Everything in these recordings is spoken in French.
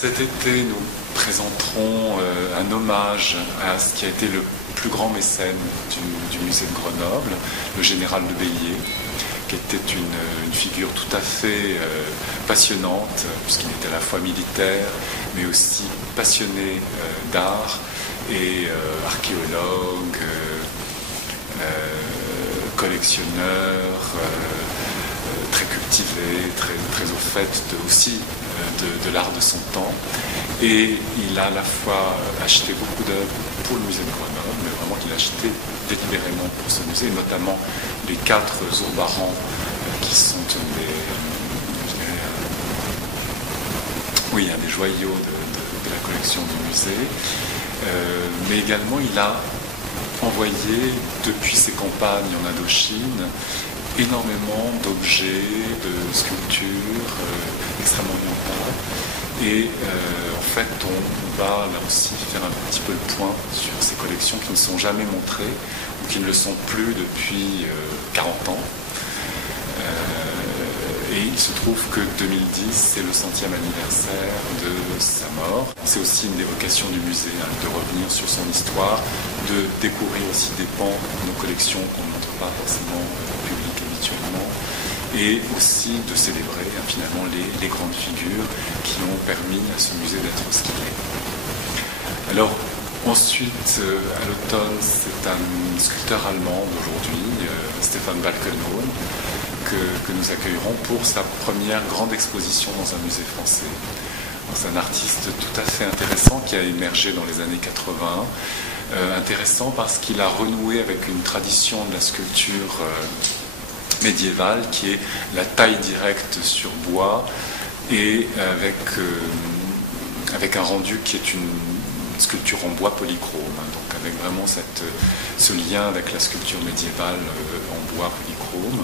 Cet été, nous présenterons un hommage à ce qui a été le plus grand mécène du musée de Grenoble, le général de Bélier, qui était une figure tout à fait passionnante, puisqu'il était à la fois militaire, mais aussi passionné d'art et archéologue, collectionneur, très cultivé, très au fait aussi de l'art de son temps. Et il a à la fois acheté beaucoup d'œuvres pour le musée de Grenoble, mais vraiment qu'il a acheté délibérément pour ce musée, notamment les 4 Zurbarans qui sont des joyaux de la collection du musée. Mais également, il a envoyé, depuis ses campagnes en Indochine, énormément d'objets, de sculptures extrêmement orientales. Et en fait, on va là aussi faire un petit peu le point sur ces collections qui ne sont jamais montrées ou qui ne le sont plus depuis 40 ans. Et il se trouve que 2010, c'est le 100e anniversaire de sa mort. C'est aussi une des vocations du musée, de revenir sur son histoire, de découvrir aussi des pans de nos collections qu'on ne montre pas forcément au public habituellement, et aussi de célébrer finalement les grandes figures qui ont permis à ce musée d'être ce qu'il est. Alors ensuite, à l'automne, c'est un sculpteur allemand d'aujourd'hui, Stefan Balkenhol, que nous accueillerons pour sa première grande exposition dans un musée français. C'est un artiste tout à fait intéressant qui a émergé dans les années 80, intéressant parce qu'il a renoué avec une tradition de la sculpture médiévale qui est la taille directe sur bois et avec un rendu qui est une sculpture en bois polychrome, donc avec vraiment ce lien avec la sculpture médiévale en bois polychrome.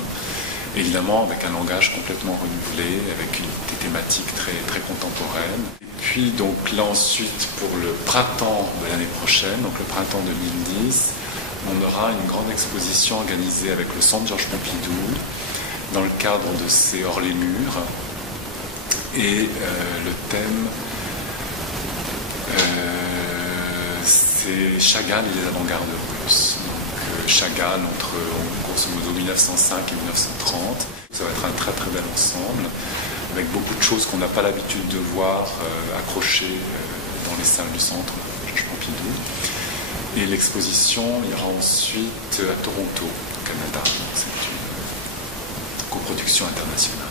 Évidemment avec un langage complètement renouvelé, avec des thématiques très contemporaines. Et puis donc là ensuite pour le printemps de l'année prochaine, donc le printemps 2010, on aura une grande exposition organisée avec le Centre Georges Pompidou dans le cadre de ces Hors les murs. Et le thème c'est Chagall et les avant-gardes russes. Chagall entre grosso modo 1905 et 1930. Ça va être un très bel ensemble avec beaucoup de choses qu'on n'a pas l'habitude de voir accrochées dans les salles du centre Georges Pompidou. Et l'exposition ira ensuite à Toronto, au Canada. C'est une coproduction internationale.